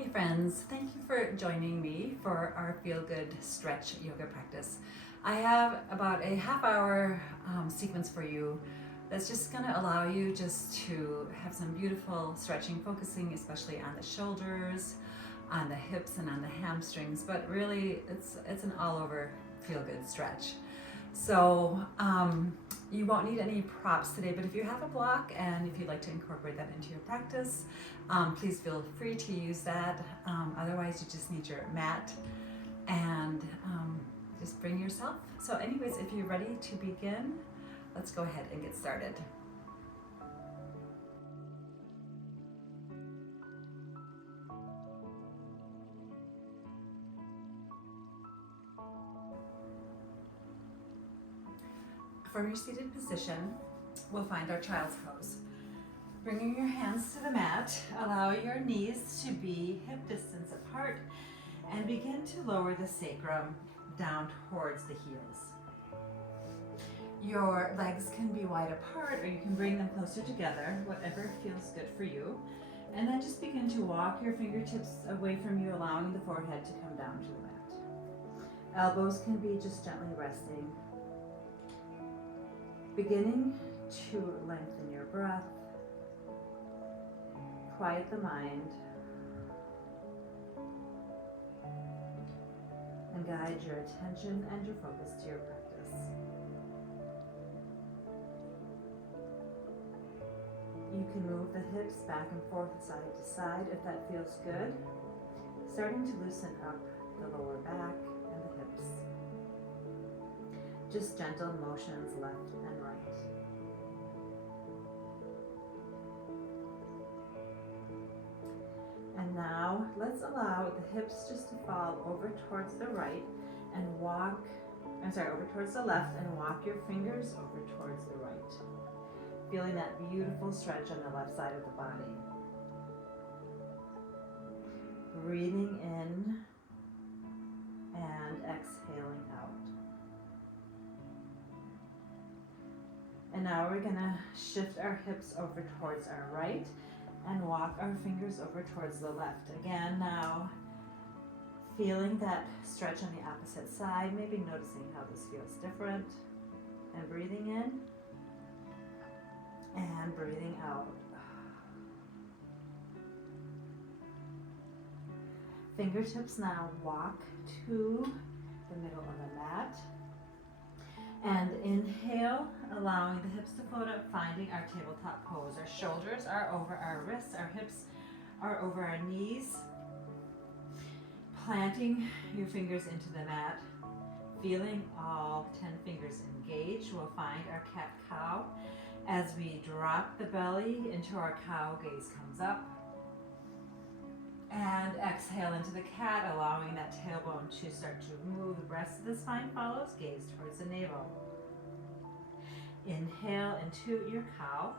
Hey friends, thank you for joining me for our Feel Good Stretch Yoga practice. I have about a half-hour sequence for you that's just going to allow you just to have some beautiful stretching, focusing especially on the shoulders, on the hips, and on the hamstrings, but really it's an all-over feel-good stretch. So you won't need any props today, but if you have a block and if you'd like to incorporate that into your practice, please feel free to use that. Otherwise, you just need your mat and just bring yourself. So anyways, if you're ready to begin, let's go ahead and get started. From your seated position, we'll find our child's pose. Bringing your hands to the mat, allow your knees to be hip distance apart and begin to lower the sacrum down towards the heels. Your legs can be wide apart or you can bring them closer together, whatever feels good for you. And then just begin to walk your fingertips away from you, allowing the forehead to come down to the mat. Elbows can be just gently resting. Beginning to lengthen your breath, quiet the mind, and guide your attention and your focus to your practice. You can move the hips back and forth side to side if that feels good, starting to loosen up the lower back and the hips. Just gentle motions left and right. And now let's allow the hips just to fall over towards the right and over towards the left and walk your fingers over towards the right. Feeling that beautiful stretch on the left side of the body. Breathing in and exhaling out. And now we're gonna shift our hips over towards our right and walk our fingers over towards the left. Again, now feeling that stretch on the opposite side, maybe noticing how this feels different, and breathing in and breathing out. Fingertips now walk to the middle of the mat. And inhale, allowing the hips to float up, finding our tabletop pose. Our shoulders are over our wrists, our hips are over our knees. Planting your fingers into the mat, feeling all 10 fingers engage. We'll find our cat-cow. As we drop the belly into our cow, gaze comes up. And exhale into the cat, allowing that tailbone to start to move. The rest of the spine follows, gaze towards the navel. Inhale into your cow.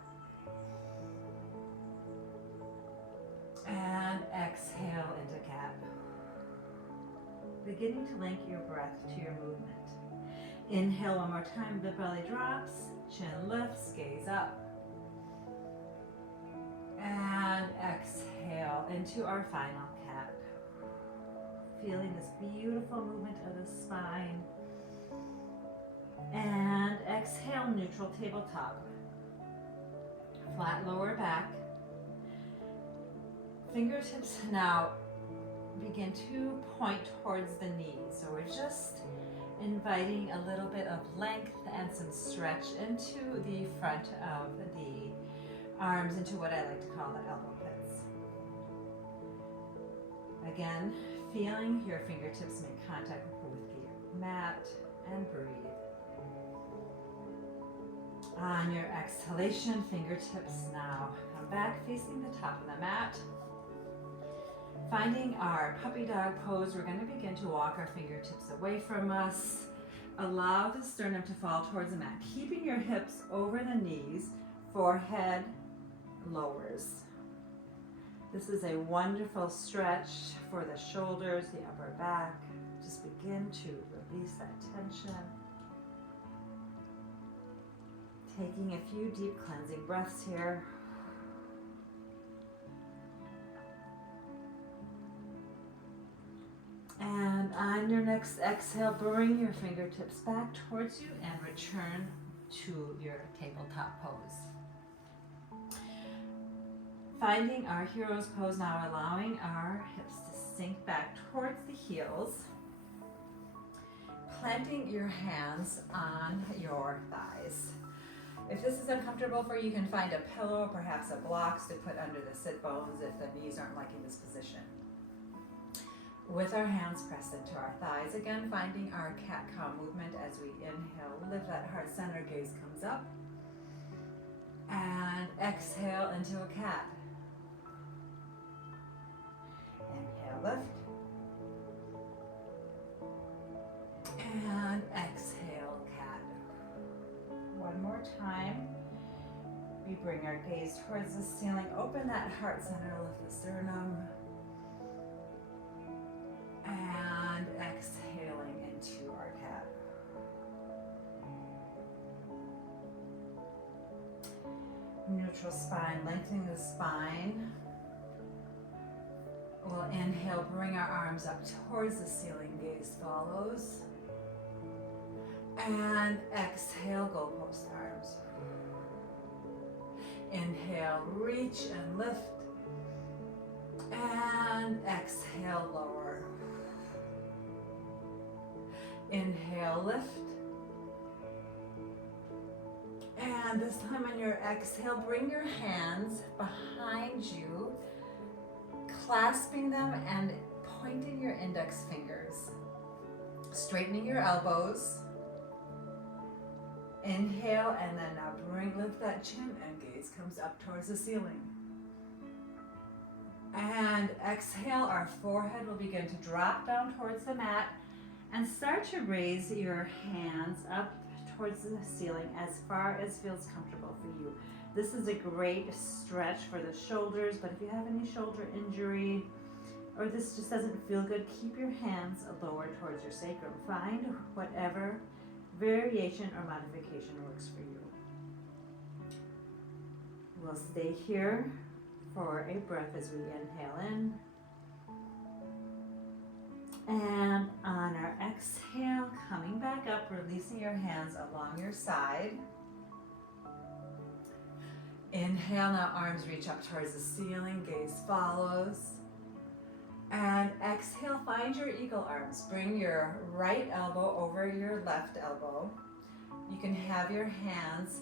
And exhale into cat. Beginning to link your breath to your movement. Inhale one more time, the belly drops, chin lifts, gaze up. And exhale into our final cat. Feeling this beautiful movement of the spine. And exhale, neutral tabletop. Flat lower back. Fingertips now begin to point towards the knees. So we're just inviting a little bit of length and some stretch into the front of the arms, into what I like to call the elbow pits. Again, feeling your fingertips make contact with the mat and breathe. On your exhalation, fingertips now come back facing the top of the mat. Finding our puppy dog pose, we're going to begin to walk our fingertips away from us. Allow the sternum to fall towards the mat, keeping your hips over the knees, forehead lowers. This is a wonderful stretch for the shoulders, the upper back. Just begin to release that tension. Taking a few deep cleansing breaths here. On your next exhale, bring your fingertips back towards you and return to your tabletop pose. Finding our hero's pose now, allowing our hips to sink back towards the heels. Planting your hands on your thighs. If this is uncomfortable for you, you can find a pillow, perhaps a blocks to put under the sit bones if the knees aren't liking this position. With our hands pressed into our thighs, again finding our cat-cow movement as we inhale, lift that heart center, gaze comes up. And exhale into a cat. Inhale, lift. And exhale, cat. One more time. We bring our gaze towards the ceiling. Open that heart center, lift the sternum. And exhaling into our cat. Neutral spine, lengthening the spine. We'll inhale, bring our arms up towards the ceiling, gaze follows. And exhale, goalpost arms. Inhale, reach and lift. And exhale, lower. Inhale, lift. And this time on your exhale, bring your hands behind you, clasping them and pointing your index fingers. Straightening your elbows. Inhale, and then now lift that chin and gaze comes up towards the ceiling. And exhale, our forehead will begin to drop down towards the mat and start to raise your hands up towards the ceiling as far as feels comfortable for you. This is a great stretch for the shoulders, but if you have any shoulder injury or this just doesn't feel good, keep your hands lower towards your sacrum. Find whatever variation or modification works for you. We'll stay here for a breath as we inhale in. And on our exhale, coming back up, releasing your hands along your side. Inhale, now arms reach up towards the ceiling, gaze follows. And exhale, find your eagle arms. Bring your right elbow over your left elbow. You can have your hands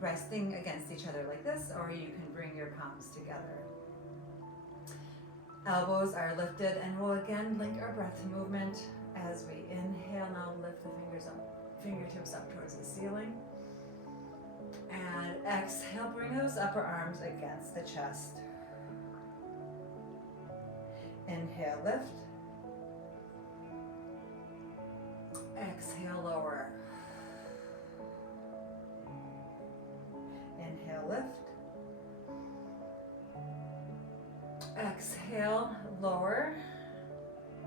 resting against each other like this, or you can bring your palms together. Elbows are lifted, and we'll again link our breath movement as we inhale. Now lift the fingertips up towards the ceiling. And exhale, bring those upper arms against the chest. Inhale, lift. Exhale, lower. Inhale, lift. Exhale, lower.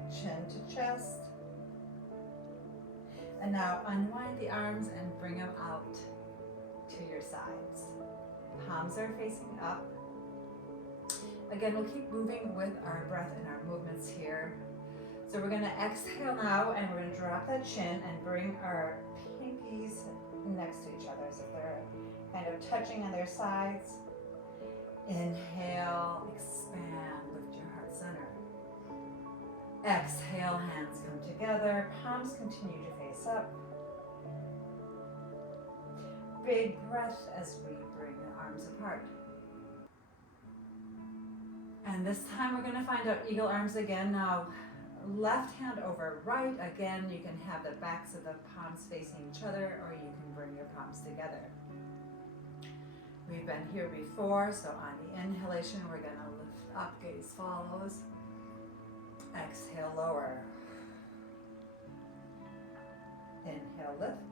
Chin to chest. And now unwind the arms and bring them out to your sides. Palms are facing up. Again, we'll keep moving with our breath and our movements here. So we're going to exhale now, and we're going to drop that chin and bring our pinkies next to each other. So they're kind of touching on their sides. Inhale, expand, lift your heart center. Exhale, hands come together, palms continue to face up. Big breath as we bring the arms apart. And this time we're going to find our eagle arms again. Now, left hand over right. Again, you can have the backs of the palms facing each other, or you can bring your palms together. We've been here before, so on the inhalation, we're going to lift up, gaze follows. Exhale, lower. Inhale, lift.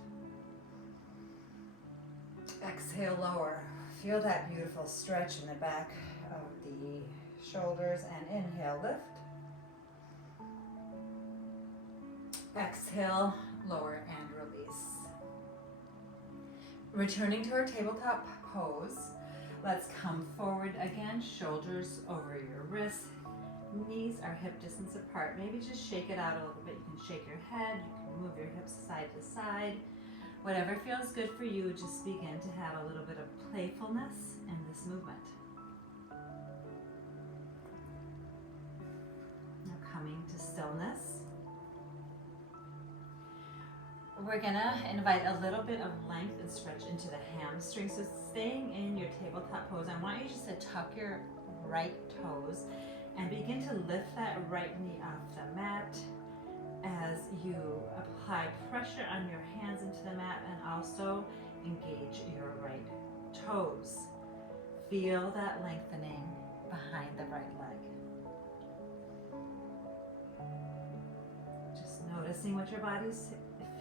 Exhale, lower. Feel that beautiful stretch in the back of the shoulders, and inhale, lift. Exhale, lower and release. Returning to our tabletop pose, let's come forward again, shoulders over your wrists, knees are hip distance apart. Maybe just shake it out a little bit. You can shake your head, you can move your hips side to side. Whatever feels good for you, just begin to have a little bit of playfulness in this movement. Now coming to stillness. We're gonna invite a little bit of length and stretch into the hamstrings. So staying in your tabletop pose, I want you just to tuck your right toes and begin to lift that right knee off the mat as you apply pressure on your hands into the mat and also engage your right toes. Feel that lengthening behind the right leg. Just noticing what your body's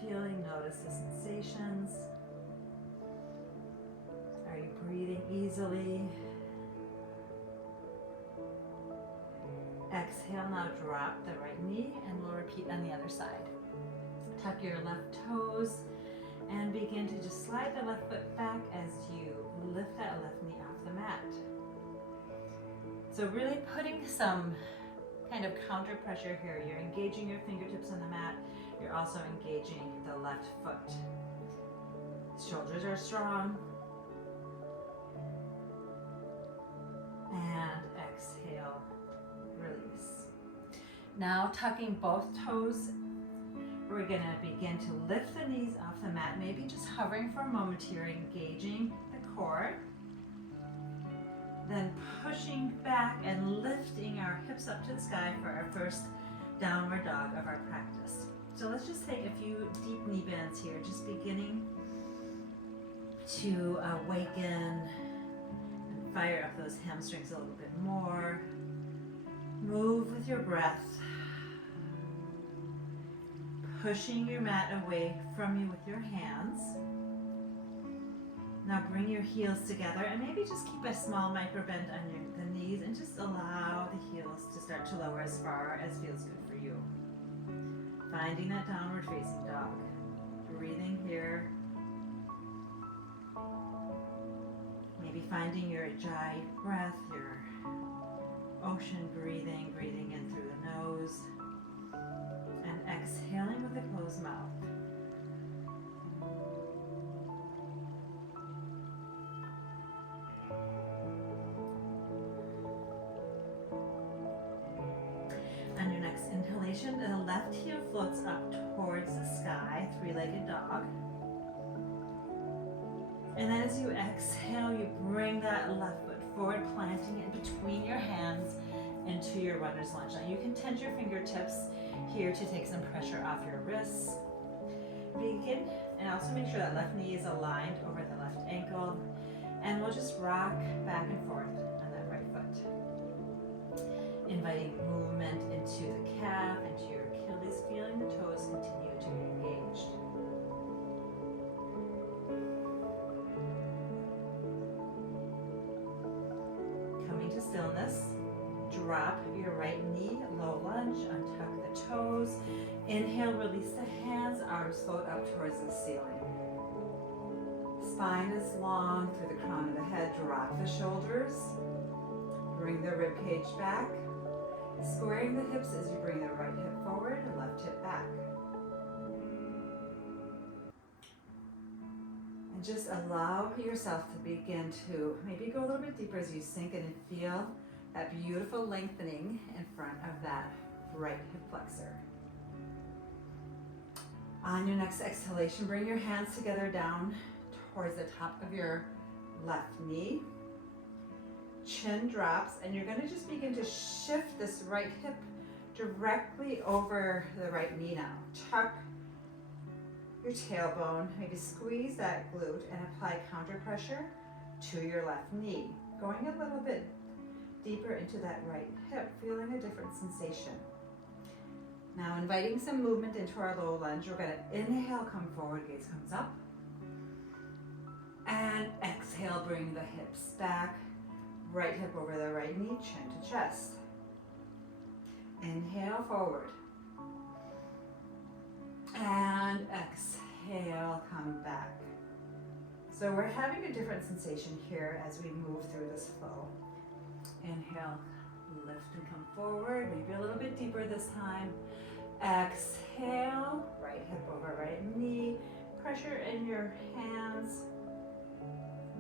feeling, notice the sensations. Are you breathing easily? Exhale, now drop the right knee and we'll repeat on the other side. Tuck your left toes and begin to just slide the left foot back as you lift that left knee off the mat. So really putting some kind of counter pressure here. You're engaging your fingertips on the mat. You're also engaging the left foot. Shoulders are strong. And exhale, release. Now tucking both toes, we're gonna begin to lift the knees off the mat, maybe just hovering for a moment here, engaging the core. Then pushing back and lifting our hips up to the sky for our first downward dog of our practice. So let's just take a few deep knee bends here, just beginning to awaken and fire up those hamstrings a little bit more. Move with your breath. Pushing your mat away from you with your hands. Now bring your heels together and maybe just keep a small micro bend on the knees and just allow the heels to start to lower as far as feels good for you. Finding that downward facing dog. Breathing here. Maybe finding your ujjayi breath, your ocean breathing, breathing in through the nose and exhaling with a closed mouth. On your next inhalation, the left heel floats up towards the sky, three-legged dog. And then as you exhale, you bring that left foot forward, planting it between your hands into your runner's lunge. Now you can tense your fingertips here to take some pressure off your wrists. Begin, and also make sure that left knee is aligned over the left ankle. And we'll just rock back and forth on that right foot. Inviting movement into the calf, into your Achilles, feeling the toes continue to be engaged. Coming to stillness, drop your right knee, low lunge, untuck the toes. Inhale, release the hands, arms float up towards the ceiling. Spine is long through the crown of the head, drop the shoulders. Bring the rib cage back. Squaring the hips as you bring the right hip forward and left hip back. And just allow yourself to begin to maybe go a little bit deeper as you sink in and feel that beautiful lengthening in front of that right hip flexor. On your next exhalation, bring your hands together down towards the top of your left knee. Chin drops, and you're going to just begin to shift this right hip directly over the right knee now. Tuck your tailbone, maybe squeeze that glute and apply counter pressure to your left knee. Going a little bit deeper into that right hip, feeling a different sensation. Now inviting some movement into our low lunge, we're going to inhale, come forward, gaze comes up. And exhale, bring the hips back. Right hip over the right knee, chin to chest. Inhale, forward. And exhale, come back. So we're having a different sensation here as we move through this flow. Inhale, Lift and come forward, maybe a little bit deeper this time. Exhale, right hip over right knee. Pressure in your hands.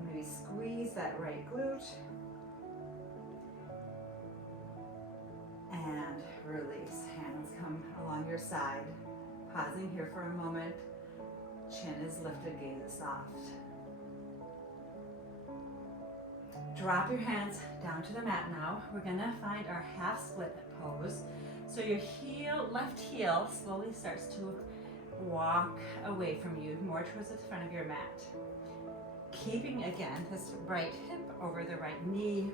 Maybe squeeze that right glute. And release. Hands come along your side. Pausing here for a moment. Chin is lifted, gaze is soft. Drop your hands down to the mat now. We're gonna find our half split pose. So your left heel slowly starts to walk away from you, more towards the front of your mat. Keeping, again, this right hip over the right knee.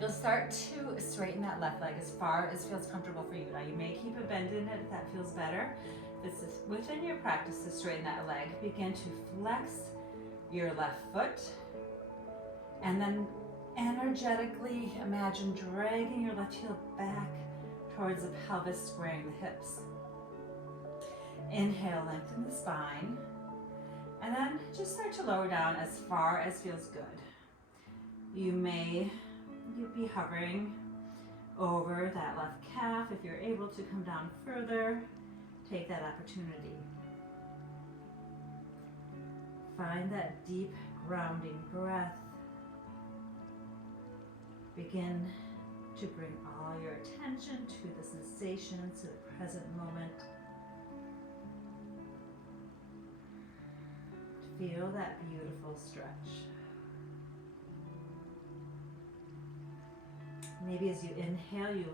You'll start to straighten that left leg as far as feels comfortable for you. Now you may keep a bend in it if that feels better. This is within your practice to straighten that leg. Begin to flex your left foot. And then energetically imagine dragging your left heel back towards the pelvis, squaring the hips. Inhale, lengthen the spine. And then just start to lower down as far as feels good. You'll be hovering over that left calf. If you're able to come down further, take that opportunity. Find that deep grounding breath. Begin to bring all your attention to the sensations, to the present moment. Feel that beautiful stretch. Maybe as you inhale, you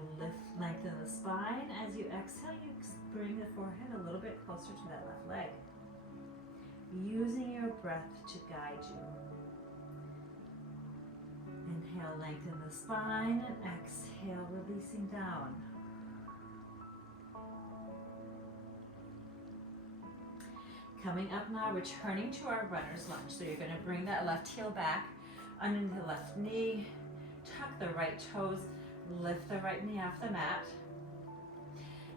lengthen the spine. As you exhale, you bring the forehead a little bit closer to that left leg. Using your breath to guide you. Inhale, lengthen the spine, and exhale, releasing down. Coming up now, returning to our runner's lunge. So you're going to bring that left heel back underneath the left knee, tuck the right toes, lift the right knee off the mat.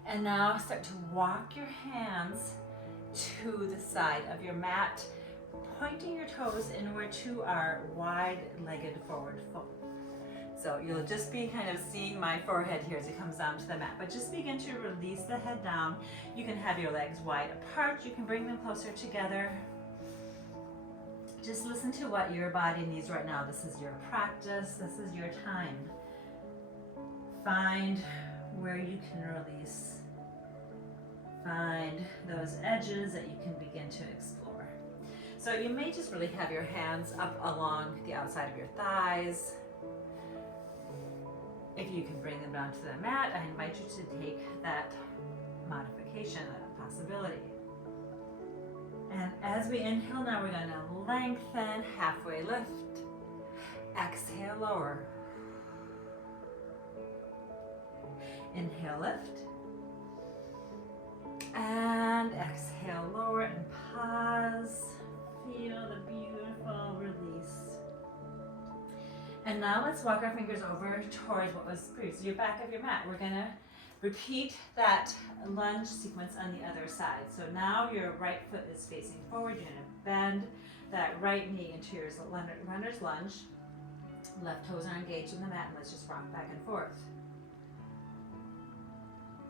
And now start to walk your hands to the side of your mat, pointing your toes inward to our wide-legged forward fold. So you'll just be kind of seeing my forehead here as it comes down to the mat, but just begin to release the head down. You can have your legs wide apart. You can bring them closer together. Just listen to what your body needs right now. This is your practice. This is your time. Find where you can release. Find those edges that you can begin to explore. So you may just really have your hands up along the outside of your thighs. If you can bring them down to the mat, I invite you to take that modification, that possibility. And as we inhale now, we're going to lengthen, halfway lift. Exhale, lower. Inhale, lift. And exhale, lower, and pause. Feel the beautiful release. And now let's walk our fingers over towards what was previously your back of your mat. We're going to repeat that lunge sequence on the other side. So now your right foot is facing forward. You're going to bend that right knee into your runner's lunge. Left toes are engaged in the mat, and let's just rock back and forth.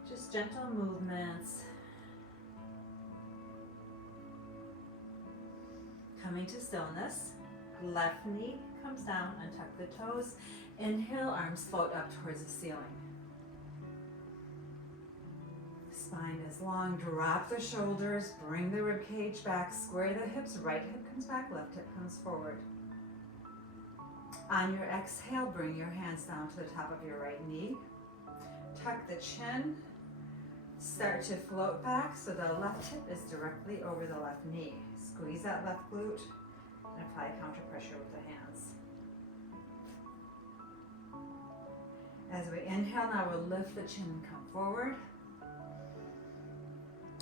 Just gentle movements. Coming to stillness. Left knee comes down, untuck the toes. Inhale, arms float up towards the ceiling. Spine is long, drop the shoulders, bring the rib cage back, square the hips, right hip comes back, left hip comes forward. On your exhale, bring your hands down to the top of your right knee. Tuck the chin, start to float back so the left hip is directly over the left knee. Squeeze that left glute and apply counter pressure with the hands. As we inhale, now we'll lift the chin and come forward.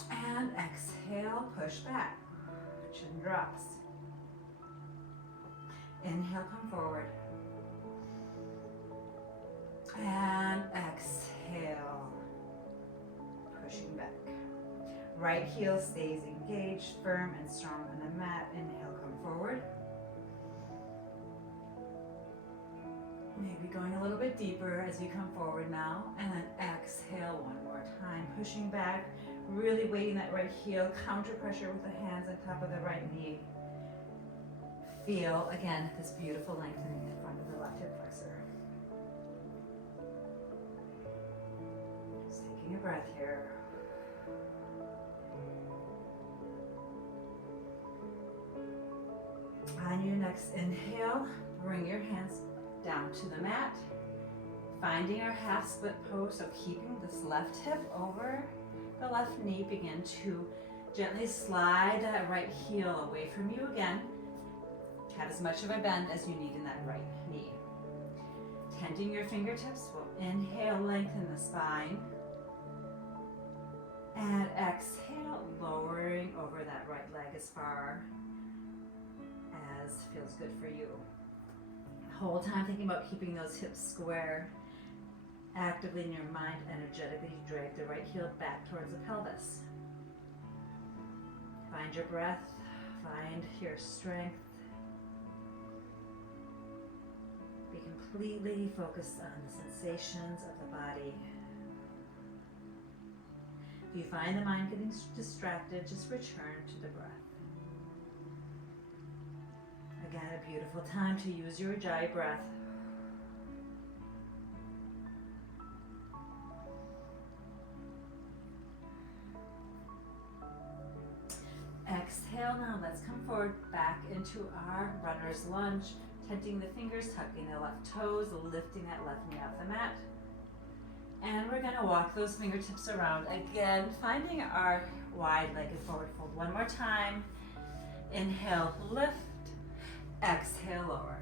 And exhale, push back. Chin drops. Inhale, come forward. And exhale, pushing back. Right heel stays engaged, firm and strong on the mat. Inhale, come forward. Maybe going a little bit deeper as you come forward now, and then exhale one more time, pushing back, really weighting that right heel, counter pressure with the hands on top of the right knee. Feel, again, this beautiful lengthening in front of the left hip flexor. Just taking a breath here. On your next inhale, bring your hands down to the mat, finding our half split pose, so keeping this left hip over the left knee. Begin to gently slide that right heel away from you again. Have as much of a bend as you need in that right knee. Tenting your fingertips, we'll inhale, lengthen the spine, and exhale, lowering over that right leg as far as feels good for you. Whole time thinking about keeping those hips square. Actively in your mind, energetically drag the right heel back towards the pelvis. Find your breath, find your strength. Be completely focused on the sensations of the body. If you find the mind getting distracted, just return to the breath. Again, a beautiful time to use your Ujjayi breath. Exhale now, let's come forward back into our runner's lunge, tenting the fingers, tucking the left toes, lifting that left knee off the mat. And we're gonna walk those fingertips around. Again, finding our wide-legged forward fold. One more time. Inhale, lift. Exhale, lower.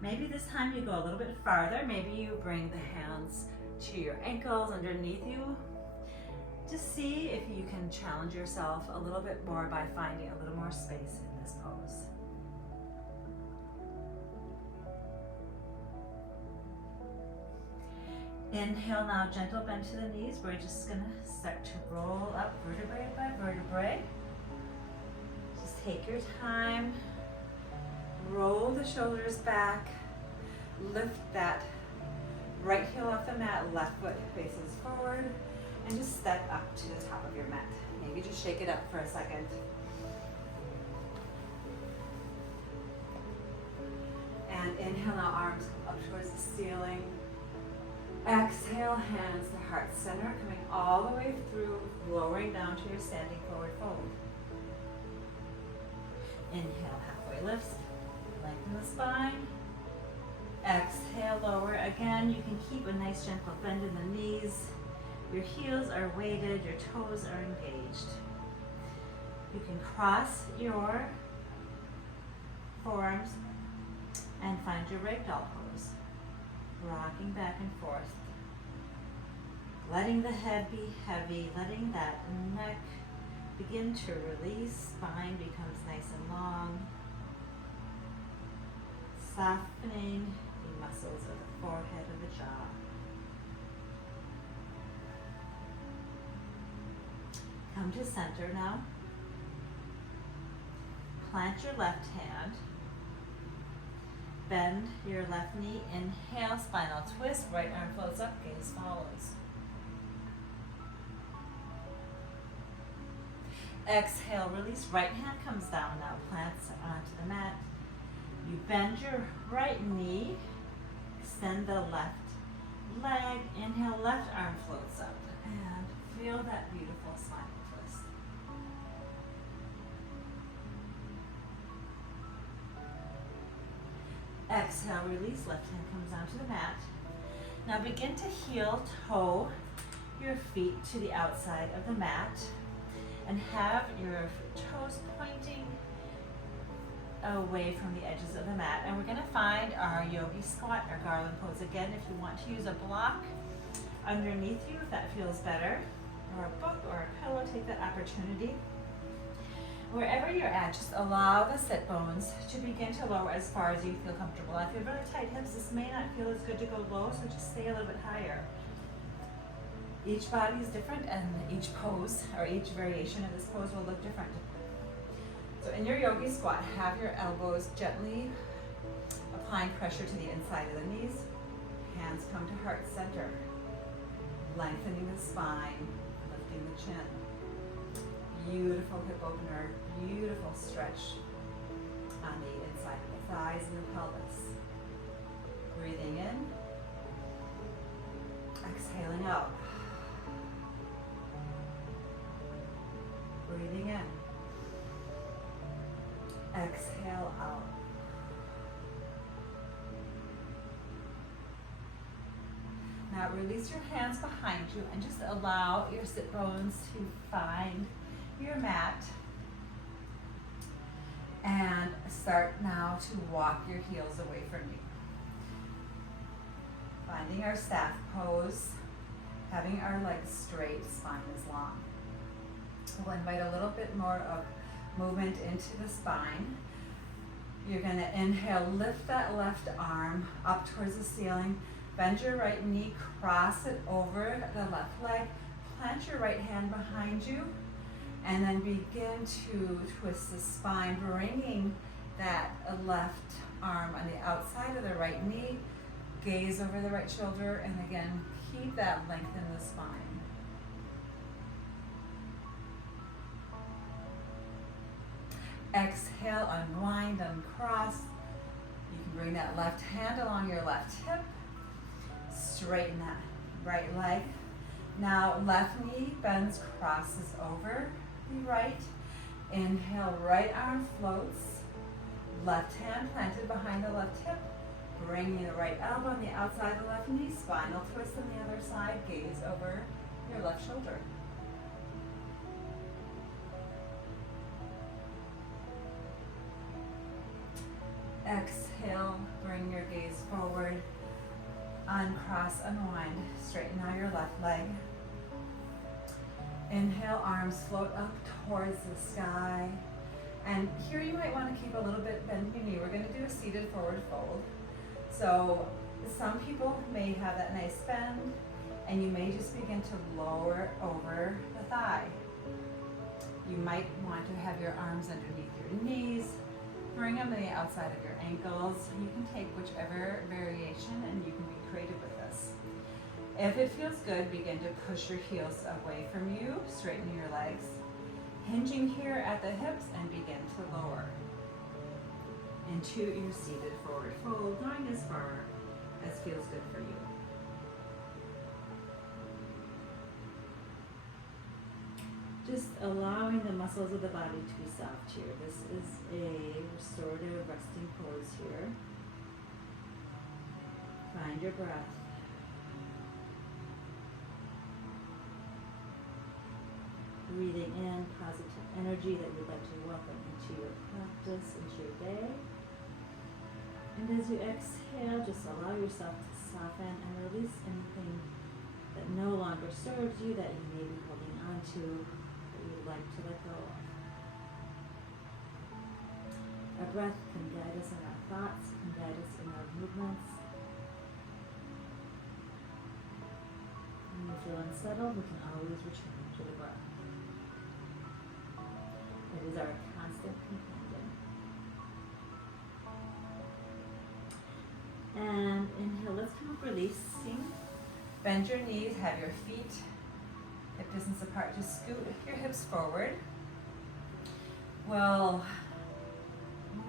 Maybe this time you go a little bit farther. Maybe you bring the hands to your ankles underneath you. Just see if you can challenge yourself a little bit more by finding a little more space in this pose. Inhale now, gentle bend to the knees. We're just gonna start to roll up vertebrae by vertebrae. Just take your time. Roll the shoulders back. Lift that right heel off the mat, left foot faces forward. And just step up to the top of your mat. Maybe just shake it up for a second. And inhale now, arms come up towards the ceiling. Exhale, hands to heart center, coming all the way through, lowering down to your standing forward fold. Inhale, halfway lifts, lengthen the spine. Exhale, lower. Again, you can keep a nice gentle bend in the knees. Your heels are weighted, your toes are engaged. You can cross your forearms and find your ragdoll pose. Rocking back and forth. Letting the head be heavy, letting that neck begin to release, spine becomes nice and long. Softening the muscles of the forehead and the jaw. Come to center now. Plant your left hand. Bend your left knee. Inhale, spinal twist. Right arm floats up, gaze follows. Exhale, release. Right hand comes down now. Plants onto the mat. You bend your right knee. Extend the left leg. Inhale, left arm floats up. And feel that beautiful spinal twist. Exhale, release, left hand comes onto the mat. Now begin to heel toe your feet to the outside of the mat and have your toes pointing away from the edges of the mat. And we're gonna find our yogi squat, our garland pose. Again, if you want to use a block underneath you, if that feels better, or a book or a pillow, take that opportunity. Wherever you're at, just allow the sit bones to begin to lower as far as you feel comfortable. If you have really tight hips, this may not feel as good to go low, so just stay a little bit higher. Each body is different, and each pose, or each variation of this pose will look different. So in your yogi squat, have your elbows gently Applying pressure to the inside of the knees. Hands come to heart center. Lengthening the spine, lifting the chin. Beautiful hip opener, beautiful stretch on the inside of the thighs and the pelvis. Breathing in. Exhaling out. Breathing in. Exhale out. Now release your hands behind you and just allow your sit bones to find your mat. And start now to walk your heels away from you. Finding our staff pose, having our legs straight, spine is long. We'll invite a little bit more of movement into the spine. You're going to inhale, lift that left arm up towards the ceiling, bend your right knee, cross it over the left leg, plant your right hand behind you, and then begin to twist the spine, bringing that left arm on the outside of the right knee, gaze over the right shoulder, and again, keep that length in the spine. Exhale, unwind, uncross. You can bring that left hand along your left hip. Straighten that right leg. Now left knee bends, crosses over the right. Inhale, right arm floats. Left hand planted behind the left hip. Bringing the right elbow on the outside of the left knee. Spinal twist on the other side. Gaze over your left shoulder. Exhale, bring your gaze forward. Uncross, unwind. Straighten out your left leg. Inhale, arms float up towards the sky. And here you might want to keep a little bit bend your knee. We're going to do a seated forward fold. So some people may have that nice bend, and you may just begin to lower over the thigh. You might want to have your arms underneath your knees. Bring them to the outside of your ankles. You can take whichever variation and you can be creative with this. If it feels good, begin to push your heels away from you, straighten your legs. Hinging here at the hips and begin to lower into your seated forward fold, going as far as feels good for you. Just allowing the muscles of the body to be soft here. This is a restorative resting pose here. Find your breath. Breathing in positive energy that you'd like to welcome into your practice, into your day. And as you exhale, just allow yourself to soften and release anything that no longer serves you, that you may be holding on to, that you'd like to let go of. Our breath can guide us in our thoughts, can guide us in our movements. When we feel unsettled, we can always return to the breath. It is our constant companion. And inhale, let's come up releasing. Bend your knees, have your feet hip distance apart. Just scoot your hips forward. We'll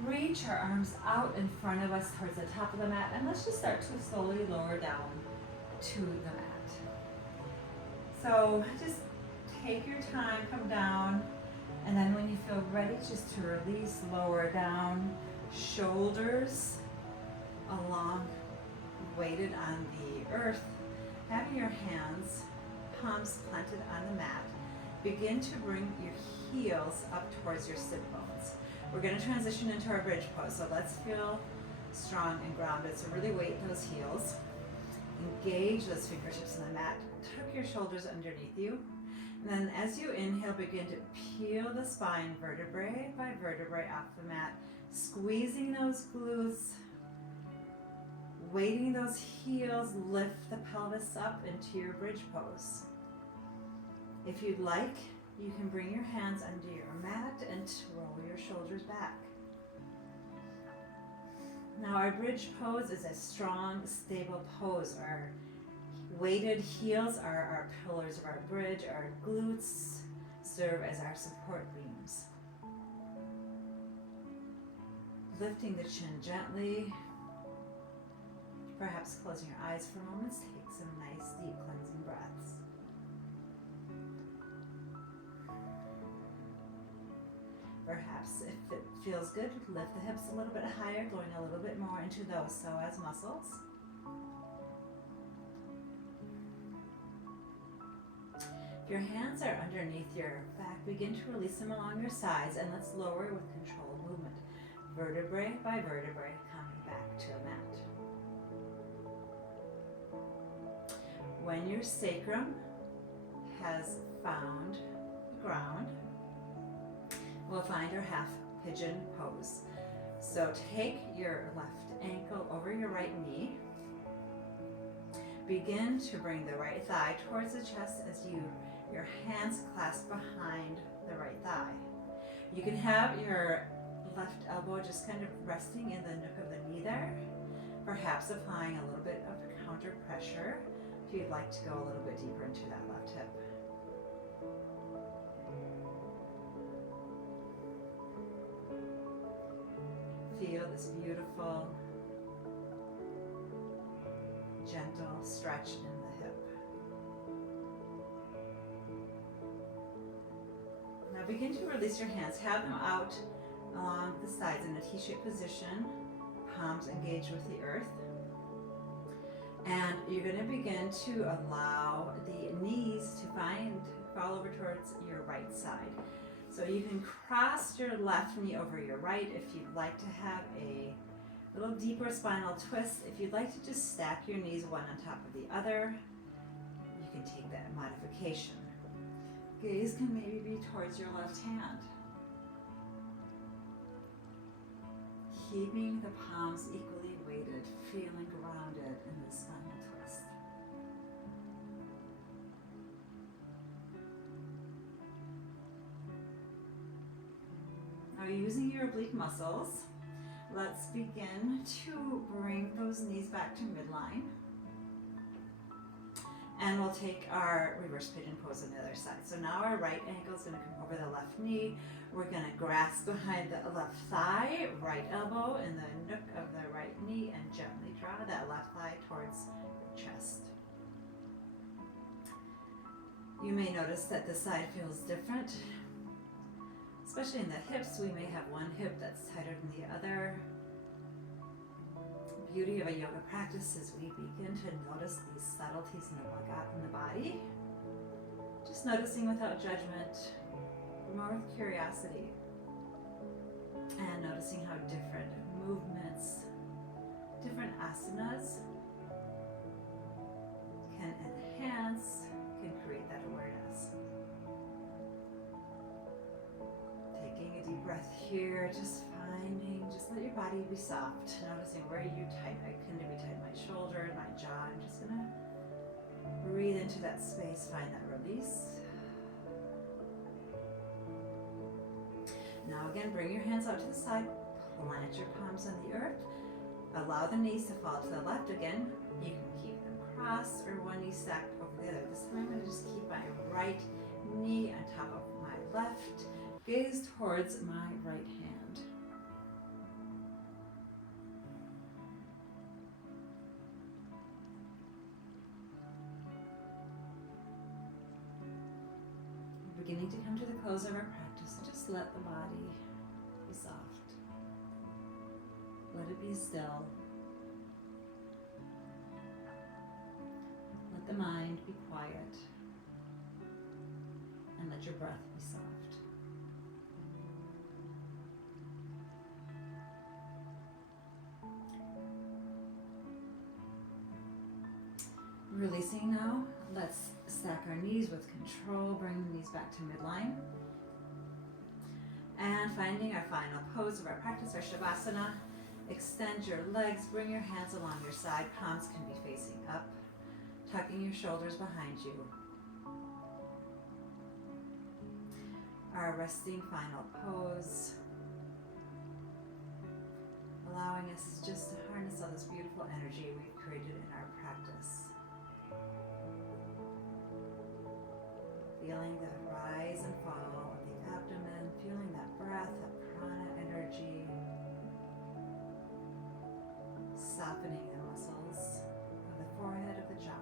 reach our arms out in front of us towards the top of the mat, and let's just start to slowly lower down to the mat. So just take your time, come down, and then when you feel ready, just to release, lower down, shoulders along, weighted on the earth, having your hands, palms planted on the mat. Begin to bring your heels up towards your sit bones. We're going to transition into our bridge pose, so let's feel strong and grounded. So really weight those heels. Engage those fingertips in the mat. Tuck your shoulders underneath you. And then as you inhale, begin to peel the spine vertebrae by vertebrae off the mat, squeezing those glutes, weighting those heels, lift the pelvis up into your bridge pose. If you'd like, you can bring your hands under your mat and roll your shoulders back. Now our bridge pose is a strong, stable pose. Our weighted heels are our pillars of our bridge. Our glutes serve as our support beams. Lifting the chin gently. Perhaps closing your eyes for moments. Take some nice, deep cleansing breaths. Perhaps, if it feels good, lift the hips a little bit higher, going a little bit more into those psoas muscles. If your hands are underneath your back, begin to release them along your sides, and let's lower with controlled movement, vertebrae by vertebrae, coming back to the mat. When your sacrum has found the ground, we'll find our half pigeon pose. So take your left ankle over your right knee. Begin to bring the right thigh towards the chest as your hands clasp behind the right thigh. You can have your left elbow just kind of resting in the nook of the knee there, perhaps applying a little bit of counter pressure if you'd like to go a little bit deeper into that left hip. Feel this beautiful, gentle stretch in the hip. Now begin to release your hands. Have them out along the sides in a T-shaped position, palms engaged with the earth. And you're going to begin to allow the knees to fall over towards your right side. So you can cross your left knee over your right if you'd like to have a little deeper spinal twist. If you'd like to just stack your knees one on top of the other, you can take that modification. Gaze can maybe be towards your left hand. Keeping the palms equally weighted, feeling grounded in the spinal twist. Now using your oblique muscles, let's begin to bring those knees back to midline. And we'll take our reverse pigeon pose on the other side. So now our right ankle is going to come over the left knee. We're going to grasp behind the left thigh, right elbow in the nook of the right knee, and gently draw that left thigh towards the chest. You may notice that this side feels different. Especially in the hips, we may have one hip that's tighter than the other. The beauty of a yoga practice is we begin to notice these subtleties in the body. Just noticing without judgment, more with curiosity. And noticing how different movements, different asanas can enhance, can create that awareness. Taking a deep breath here, just let your body be soft. Noticing where you tighten. I can maybe tighten my shoulder, my jaw. I'm just gonna breathe into that space, find that release. Now again, bring your hands out to the side, plant your palms on the earth. Allow the knees to fall to the left again. You can keep them crossed or one knee stacked over the other. This time I'm gonna just keep my right knee on top of my left. Gaze towards my right hand. Beginning to come to the close of our practice, just let the body be soft. Let it be still. Let the mind be quiet. And let your breath be soft. Releasing now, let's stack our knees with control, bring the knees back to midline. And finding our final pose of our practice, our Shavasana. Extend your legs, bring your hands along your side, palms can be facing up, tucking your shoulders behind you. Our resting final pose. Allowing allowing us just to harness all this beautiful energy we've created in our practice. Feeling the rise and fall of the abdomen, feeling that breath, that prana energy, softening the muscles of the forehead, of the jaw.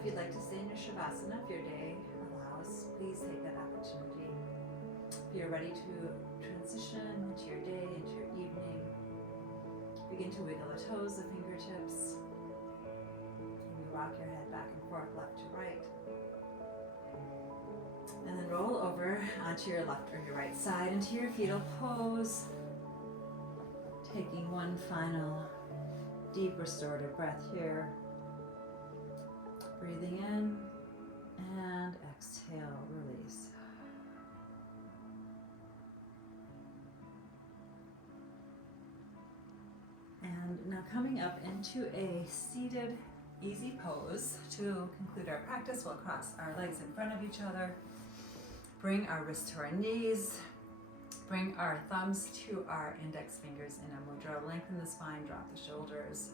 If you'd like to stay in your Shavasana, if your day allows, please take that opportunity. If you're ready to transition into your day, into your evening, begin to wiggle the toes, the fingertips. You rock your head back and forth, left to right. And then roll over onto your left or your right side into your fetal pose. Taking one final deep restorative breath here. Breathing in and exhale, release. And now coming up into a seated, easy pose to conclude our practice. We'll cross our legs in front of each other. Bring our wrists to our knees. Bring our thumbs to our index fingers in a mudra. Lengthen the spine, drop the shoulders.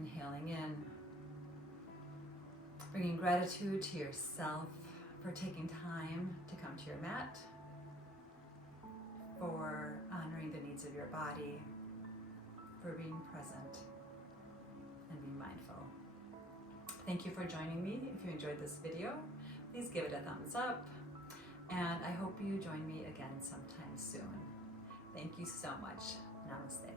Inhaling in. Bringing gratitude to yourself for taking time to come to your mat, for honoring the needs of your body, for being present and being mindful. Thank you for joining me. If you enjoyed this video, please give it a thumbs up, and I hope you join me again sometime soon. Thank you so much. Namaste.